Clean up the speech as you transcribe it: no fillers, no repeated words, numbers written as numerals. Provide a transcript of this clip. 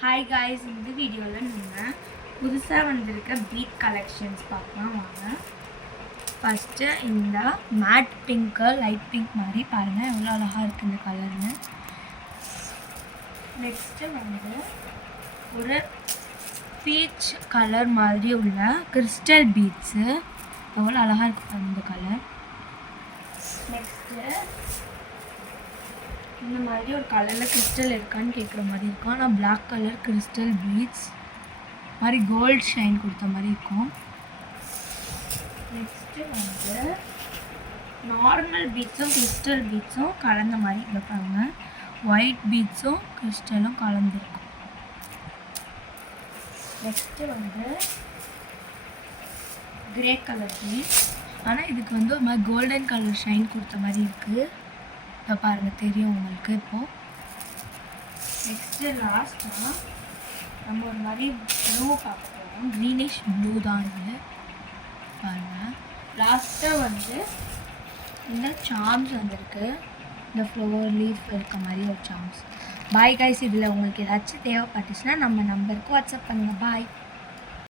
Hi guys, இந்த வீடியோவில் நீங்கள் புதுசாக வந்திருக்க பீட் கலெக்ஷன்ஸ் பார்க்கலாம் வாங்க. ஃபஸ்ட்டு இந்த மேட் பிங்க்கு லைட் பிங்க் மாதிரி பாருங்கள் எவ்வளோ அழகாக இருக்குது இந்த கலர்னு. நெக்ஸ்ட்டு வந்து ஒரு பீச் கலர் மாதிரி உள்ள கிறிஸ்டல் பீட்ஸு எவ்வளோ அழகாக இருக்குது இந்த கலர். நெக்ஸ்ட்டு இந்த மாதிரி ஒரு கலரில் கிறிஸ்டல் இருக்கான்னு கேட்குற மாதிரி இருக்கும். ஆனால் பிளாக் கலர் கிறிஸ்டல் பீட்ஸ் மாதிரி கோல்ட் ஷைன் கொடுத்த மாதிரி இருக்கும். நெக்ஸ்ட்டு வந்து நார்மல் பீட்ஸும் கிறிஸ்டல் பீட்ஸும் கலந்த மாதிரி இருப்பாங்க. ஒயிட் பீட்ஸும் கிறிஸ்டலும் கலந்துருக்கும். நெக்ஸ்ட்டு வந்து கிரே கலர் பீட்ஸ், ஆனால் இதுக்கு வந்து ஒரு மாதிரி கோல்டன் கலர் ஷைன் கொடுத்த மாதிரி இருக்குது. இப்போ பாருங்கள் தெரியும் உங்களுக்கு. இப்போது நெக்ஸ்ட்டு லாஸ்ட்டாக நம்ம ஒரு மாதிரி ப்ளூ பார்க்க போகிறோம். க்ரீனிஷ் ப்ளூ தான் இது பாருங்கள். லாஸ்ட்டாக வந்து இந்த சார்ம்ஸ் வந்துருக்கு, இந்த ஃப்ளவர் லீஃப் இருக்க மாதிரி ஒரு சார்ம்ஸ். பாய் கைஸ், இதில் உங்களுக்கு ஏதாச்சும் தேவைப்பட்டுச்சுன்னா நம்ம நம்பருக்கு வாட்ஸ்அப் பண்ணுங்கள். பாய்.